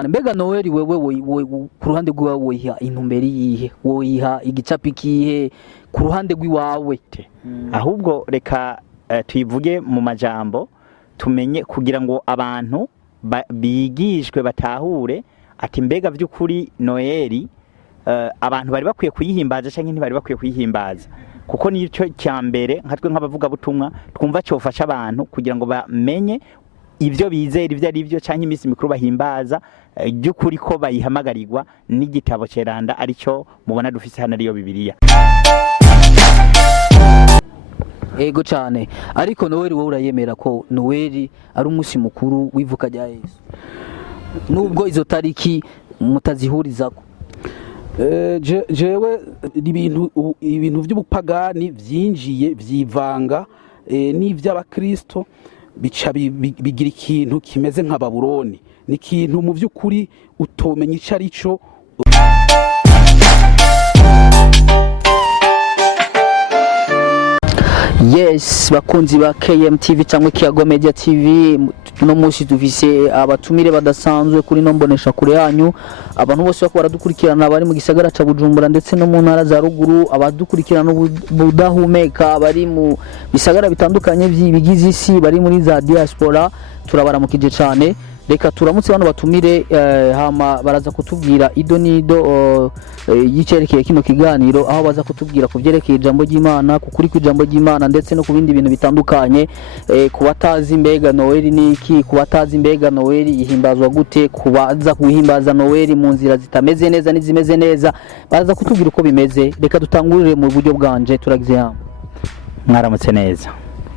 Mbega Noel wewe ku ruhande rwawe woyiha intumberi yihe, woyiha igicapi kihe ku ruhande rw'iwawe? Ahubwo reka tuyivuge mu majambo tumenye kugira ngo abantu bigishwe batahure ati mbega vy'ukuri Noel abantu bari bakwiye kuyihimbaza canke ntibari bakwiye kuyihimbaza, kuko nico cyambere nkatwe nk'abavuga butumwa twumva cyofasha abantu kugira ngo bamenye ivyo bizera ivyo ari byo canke imisi mikuru bahimbaza by'ukuri ko bayihamagarirwa n'igitabo ceranda arico mubona dufise hano ariyo Bibiliya. Ego cyane, ariko Noel wowe urayemera ko Noel ari umunsi mukuru wivuka rya Yesu nubwo izo tariki mutazihurizako? Jewe ibintu by'ubupagani vyinjiye vyivanga n'ivy'abakristo bica bigira ikintu kimeze nka Babuloni, ni ikintu mu by'ukuri utomenya ico arico. Yes, bakunzi ba KMTV cyangwa Kiyago Media TV, no musi dufise abatumire badasanzwe kuri no mbonesha kure yanyu. Abantu bose bako baradukurikirana bari mu gisagara ca Bujumbura ndetse no mu ntara za ruguru, abadukurikirana budahumeka bari mu bisagara bitandukanye bigize isi, bari muri za diaspora, turabaramukije cyane. Reka turamutse bano batumire hama baraza kutubwira ido nido yicerekeye kino kiganiro, aho baza kutubwira kuvyerekeye ijambo ry'Imana, kukuri kw'ijambo ry'Imana ndetse no kubindi bintu bitandukanye. Kubatazi mbega Noel niki, kubatazi mbega Noel yihimbazwa gute, kubaza guhimbaza Noel mu nzira zitameze neza n'izimeze neza, baraza kutubwira uko bimeze. Reka dutangurire mu buryo bwanje, turagize hamwe. Mwaramutse neza.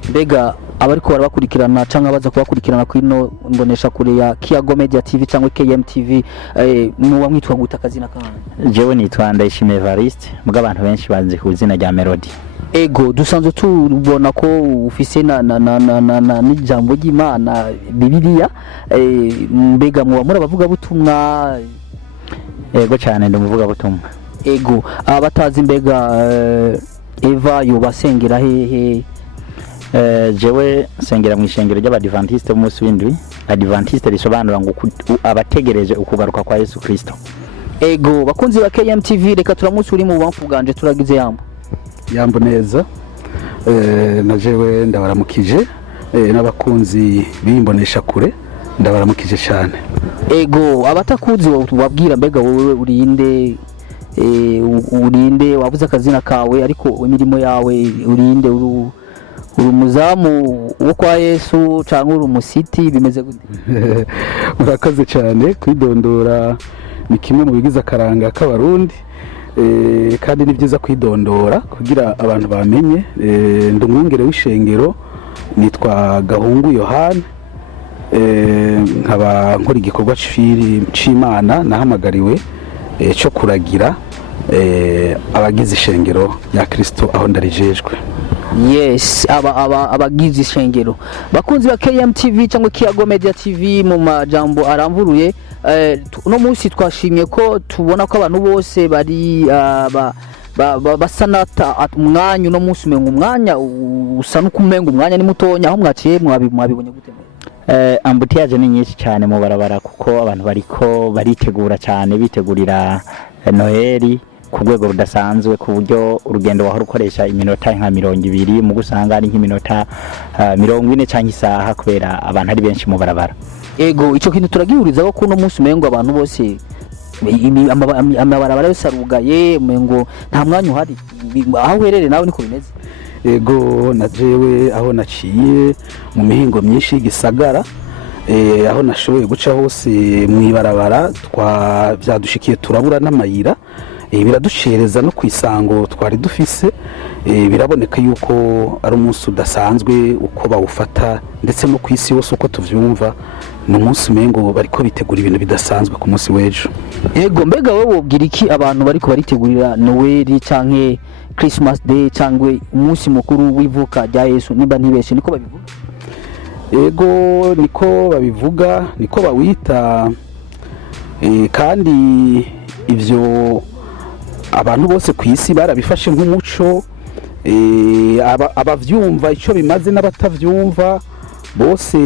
Mbega abariko barabakurikirana canke abaza kubakurikirana kwino mbonesha kure ya Kiyago Media TV cyangwa KMTV, nuwa mwitwa gute akazina kanyu? Jewe nitwa Ndayishimiye Evariste, muga abantu benshi banzi ku izina rya Melody. Ego, dusanzwe tubona ko ufise n'ijambo ry'Imana Bibiliya, mbega muba murabavuga butumwa? Ego cyane ndumuvuga butumwa. Ego, abatazi mbega Eva yobasengera hehe? Jewe sengera mu ishengero ry'Abadventiste b'umunsi w'indwi. Adventiste risobanura ngo abategereje ukugaruka kwa Yesu Kristo. Ego, bakunzi ba KMTV, reka turamutse uri mu bamfu bwanje, turagize yambo neza. Na jewe ndabaramukije n'abakunzi bimbonesha kure, ndabaramukije cyane. Ego, abatakuzi wabwira mbega wowe urinde wavuze akazina kawe, ariko imirimo yawe urinde, uri umuzamu wo kwa Yesu cyangwa uri umusiti, bimeze gute? Urakoze cyane. Kwidondora ni kimwe mu bigize akaranga k'abarundi, kandi ni byiza kwidondora kugira abantu bamenye. Ndi umwungere w'ishengero, nitwa Gahungu Yohani, nkaba nkora igikorwa c'Imana nahamagariwe cyo kuragira abagize ishengero ya Kristo aho ndarijejwe. Yes, abagize ishengero. Bakunzi ba KMTV cyangwa Kiyago Media TV, mu majambo aramvuruye, no munsi twashimye ko tubona ko abantu bose bari basanata umwanya no munsi umenga umwanya usa n'ukumenga umwanya ni mutonya, aho mwaciye mwabibonye gute? Ambutiyaje ni nyinshi cyane mu barabara, kuko abantu bariko baritegura cyane, bitegurira Noel ku rwego rudasanzwe, ku buryo urugendo wahora ukoresha iminota nka 20 mu gusanga ari nk'iminota 40 cyangwa isaha, kubera abantu ari benshi mu barabara. Ego, ico kintu turagihurizaho ko no munsi umengo abantu bose amabarabara yose arugaye, umengo nta mwanya uhari. Aho uherere nawe niko bimeze? Ego, na jewe aho naciye mu mihingo myinshi y'igisagara, aho nashoboye guca hose mwibarabara vyadushikiye turabura n'amayira, biraducereza no kwisango twari dufise. Biraboneka yuko ari umunsi udasanzwe uko bawufata, ndetse no kwisi yose uko tuvyumva, ni umunsi umengo bariko bitegura ibintu bidasanzwe ku munsi w'ejo. Ego, mbega wowe wobwira iki abantu bariko baritegurira Noel canke Christmas Day cyangwa umunsi mukuru w'ivuka rya Yesu, nimba ntibeshe niko babivuga? Ego, niko babivuga, niko bawita, kandi ivyo abantu bose ku isi barabifashe nk'umuco. Abavyumva ico bimaze n'abatavyumva bose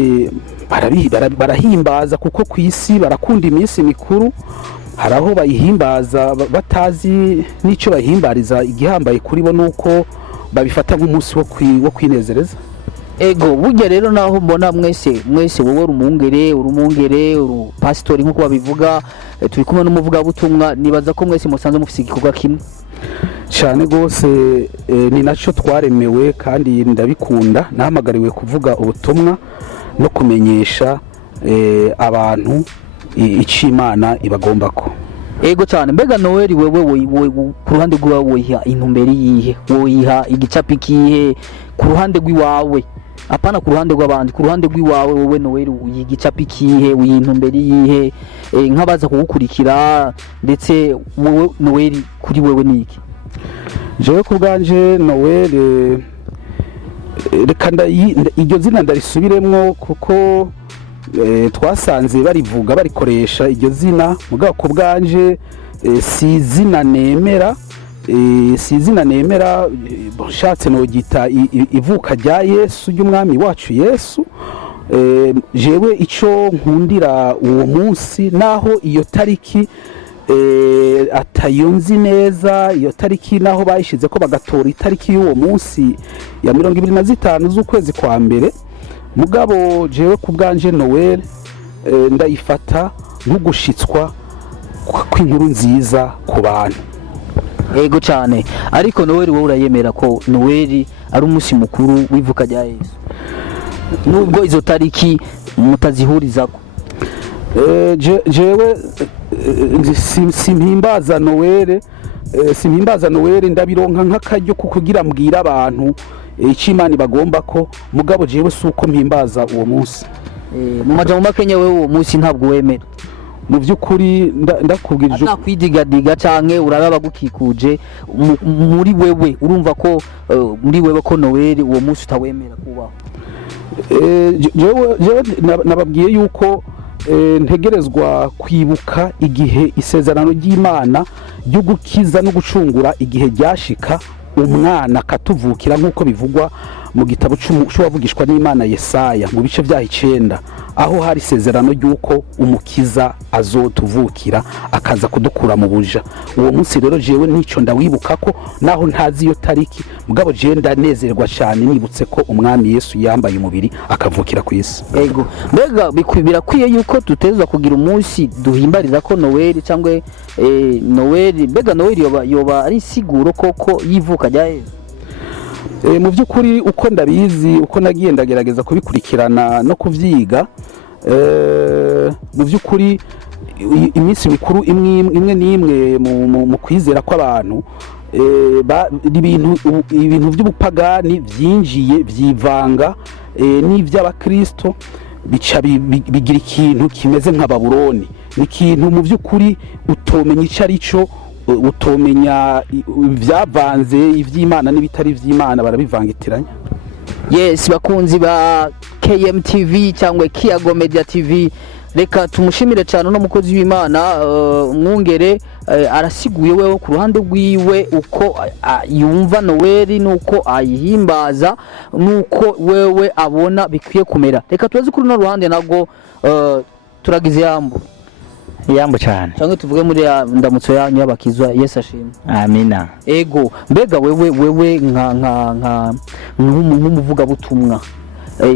barahimbaza kuko ku isi barakunda iminsi mikuru, hari aho bayihimbaza batazi n'icyo bahimbariza. Igihambaye kuri bo nuko babifata nk'umunsi wo kwinezereza. Ego burya rero naho mbona mwese wowe urumungere pastori nkuko babivuga, turi kumwe n'umuvuga butumwa, nibaza ko mwese musanzwe mufise igikorwa kimwe cyane gose. Ni nacyo twaremewe kandi ndabikunda, nahamagariwe kuvuga ubutumwa no kumenyesha abantu icimana ibagomba ko. Ego cyane. Mbega Noel wewe ku ruhande rwawe woyiha intumberi yihe, woyiha igicapi kihe ku ruhande rw'iwawe, apana ku ruhande rw'abandi, ku ruhande rw'iwawe wowe Noel uyigicapi kihe, uyintumberi yihe nk'abaza kugukurikira, ndetse wowe Noel kuri wewe niki? Jewe ku bwanje Noel reka iryo zina ndarisubiremwo kuko twasanze barivuga barikoresha iryo zina, mugabo ku bwanje si izina nemera, nshatse nogita ivuka rya Yesu ry'umwami wacu Yesu. Jewe icyo nkundira uwo munsi, naho iyo tariki atayonzi neza, iyo tariki naho bayishize ko bagatora itariki y'uwo munsi ya 25 z'ukwezi kwa mbere, mugabo jewe ku bwanje Noel ndayifata nk'ugushitswa kw'inkuru nziza ku bantu. Ego cyane. Ariko Noel wowe urayemera ko Noel ari umunsi mukuru w'ivuka rya Yesu, nubwo izo tariki mutazihurizako? Jewe simpimbaza Noel, ndabironka nk'akaryo kugira mbwira abantu icimana bagomba ko, mugabo jewe suko mpimbaza uwo munsi. Mu majambo makenya wewe uwo munsi ntabwo wemera? Mu by'ukuri ndakubwirije kwidigadiga canke uraba bagukikuje muri wewe, urumva ko muri wewe ko Noel uwo munsi utawemera kubaho? Jewe nababwiye yuko ntegerezwa kwibuka igihe isezerano ry'Imana ryo gukiza no gucungura igihe ryashika, umwana katuvukira nk'uko bivugwa mu gitabo cy'uwavugishwa n'Imana Yesaya mu bice bya 9, aho hari isezerano ry'uko umukiza azotuvukira akaza kudukura mu buja. Uwo munsi rero jewe nico ndawibuka ko, naho ntazi iyo tariki, mugabo jewe ndanezerwa cyane nibutse ko umwami Yesu yambaye umubiri akavukira ku isi. Ego. Mbega birakwiye yuko tutezwa kugira umunsi duhimbariza ko Noel cyangwa Noel, mbega Noel yoba ari siguro koko yivuka rya Yesu? Mu by'ukuri uko ndabizi, uko nagiye ndagerageza kubikurikirana no kuvyiga, mu by'ukuri iminsi mikuru imwe n'imwe mu kwizera kw'abantu, ibintu by'ubupagani byinjiye byivanga n'iby'abakristo, bica bigira ikintu kimeze nka Babuloni. Ni ikintu mu by'ukuri utomenya icyo ari cyo, utomenya byavanze ivy'Imana n'ibitari ivy'Imana, barabivangitiranya. Yes, bakunzi ba KMTV cyangwa Kiyago Media TV, reka tumushimire cyane no mukozi w'Imana Mwungere, arasiguye wewe ku ruhande rwiwe uko yumva Noel nuko ayihimbaza, nuko wewe abona bikwiye kumera. Reka tubaze kuri no ruhande nago turagize yambo cyane, cyangwa tuvuge muri ndamutso yanyu y'abakizwa. Yesu ashimwe. Amina. Ego. Mbega wewe nk'umuvuga butumwa,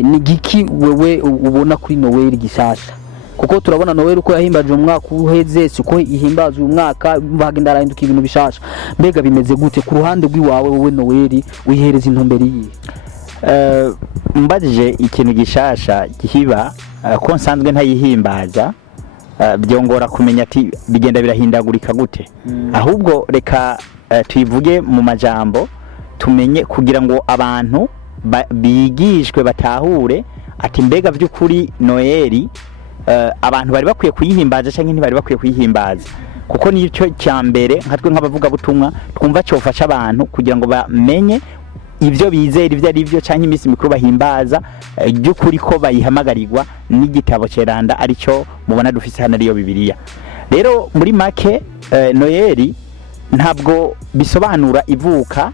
ni giki wewe ubona kuri Noel gishasha? Kuko turabona Noel uko yahimbaje umwaka uheze, siko ihimbaza uyu mwaka bagenda arahinduka ibintu bishasha. Mbega bimeze gute ku ruhande rw'iwawe wowe Noel wihereza intumberi yihe? Mbajije ikintu gishasha gihiba ko nsanzwe ntayihimbaza, byongora kumenya ati bigenda birahindagurika gute. Ahubwo reka tuyivuge mu majambo tumenye, kugira ngo abantu bigishwe batahure ati mbega by'ukuri Noel abantu bari bakwiye kuyihimbaza cyangwa ntibari bakwiye kuyihimbaza. Kuko nicyo cyambere nkatwe nk'abavuga butumwa twumva cyofasha abantu kugira ngo bamenye ibyo bizera ibyo ari byo, cyangwa iminsi mikuru bahimbaza by'ukuri ko bayihamagarirwa n'igitabo ceranda aricyo mubona dufise hano ariyo Bibiliya. Rero muri make Noel ntabwo bisobanura ivuka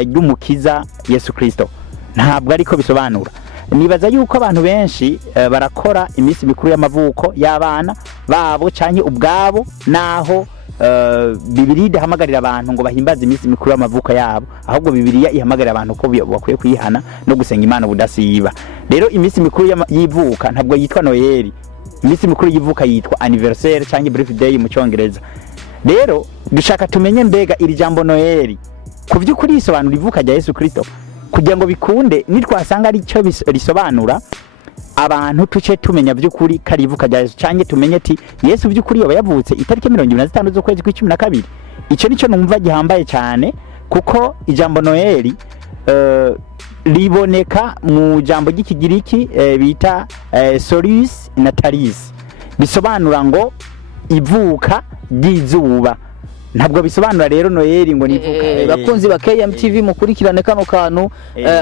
ry'umukiza Yesu Kristo, ntabwo ariko bisobanura. nibaza yuko abantu benshi barakora iminsi mikuru y'amavuko y'abana babo canke ubwabo naho Bibiliya idahamagarira abantu ngo bahimbaze iminsi mikuru y'amavuko yabo, ahubwo Bibiliya ihamagarira abantu ko bakwiye kwihana no gusenga Imana budasiba. Rero iminsi mikuru y'ivuka ntabwo yitwa Noel, iminsi mikuru y'ivuka yitwa anniversaire canke birthday mu Cyongereza. Rero dushaka tumenye mbega iri jambo Noel ku by'ukuri risobanura ivuka rya Yesu Kristo, kugira ngo bikunde nitwasanga ari cyo risobanura abantu tuce tumenya by'ukuri karivuka rya Yesu, canke tumenye ati Yesu by'ukuri yoba yavutse itariki 25 z'ukwezi kwa 12. Ico nico numva gihambaye cyane, kuko ijambo Noel liboneka mu jambo ry'ikigiriki bita Solis Natalis, bisobanura ngo ivuka ry'izuba. Ntabwo bisobanura rero Noel ngo nivuka. Bakunzi ba KMTV mukurikirane kano kantu,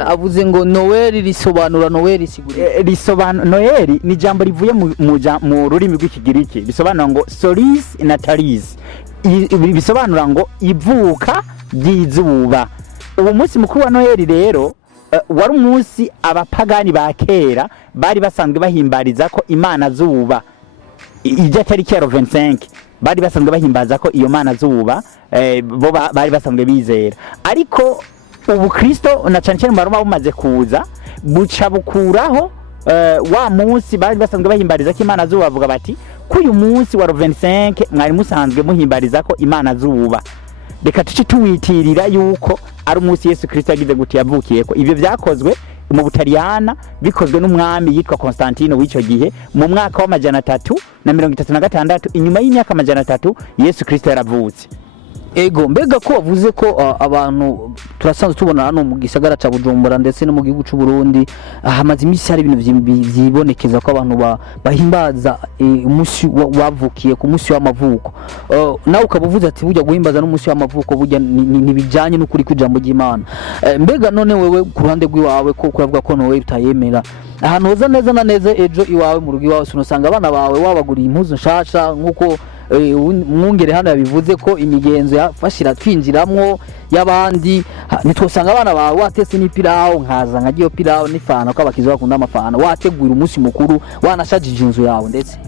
avuze ngo Noel risobanura Noel siguri. Noel ni jambo rivuye mu rurimi rw'ikigiriki, bisobanura ngo Solis Natalis, bisobanura ngo ivuka ry'izuba. Ubu munsi mukuru wa Noel rero wari umunsi abapagani ba kera bari basanzwe bahimbariza ko Imana zuba, ijya tariki ya 25 bari basanzwe bahimbaza ko iyo Mana zuba, bo bari basanzwe bizera. Ariko ubu Kristo na cyane cyane baruma bumaze kuza buca bukuraho wa munsi bari basanzwe bahimbariza ko Imana zuba, bavuga bati ko uyu munsi wa 25 mwari musanzwe muhimbariza ko Imana zuba, reka tuci tuwitirira yuko ari umunsi Yesu Kristo yagize guti yavukiyeko. Ibyo byakozwe mu Butaliyana, bikozwe n'umwami yitwa Constantino w'icyo gihe mu mwaka wa 336. Inyuma y'imyaka 300 Yesu Kristo yaravutse. Ego, mbega ko wavuze ko abantu turasanzwe tubona hano mu gisagara ca Bujumbura ndetse no mu gihugu c'u Burundi hamaze imisi hari ibintu vyibonekeza ko abantu bahimbaza umunsi wavukiye ku munsi w'amavuko, nawe ukabuvuze ati burya guhimbaza n'umunsi w'amavuko burya nibijanye n'ukuri kw'ijambo ry'Imana. Mbega none wewe ku ruhande rw'iwawe ko kuravuga ko Noel utayemera, ahantu hoza neza na neza ejo iwawe mu rugo iwawe unosanga abana bawe wabaguriye impuzu nshasha, nkuko mwungere hano yabivuze ko imigenzo yafashira twinjiramwo y'abandi, nitwosanga abana bawe watese n'ipirawo nkaza nkagiyo pirawo n'ifana ko abakizi bakunda amafana, wategura umunsi mukuru wanashajije inzu yawe. Ndetse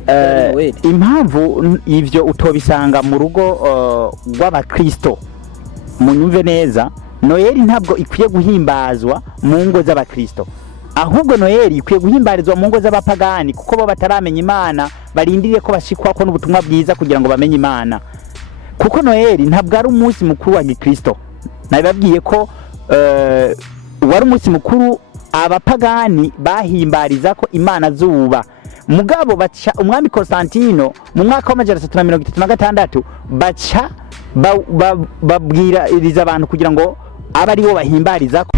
impamvu ivyo utobisanga mu rugo rw'abakristo, munyumve neza, Noel ntabwo ikwiye guhimbazwa mu ngo z'abakristo, ahubwo Noel ikwiye guhimbarizwa mu ngo z'abapagani, kuko bo bataramenya Imana, barindiriye ko bashikwa ko n'ubutumwa bwiza kugira ngo bamenye Imana. Kuko Noel ntabwo ari umunsi mukuru wa Gikristo, nabibabwiye ko wari umunsi mukuru abapagani bahimbariza ko Imana zuba. Mugabo baca umwami Constantino mu mwaka wa 336 baca babwira abantu kugira ngo aba ari bo bahimbariza ko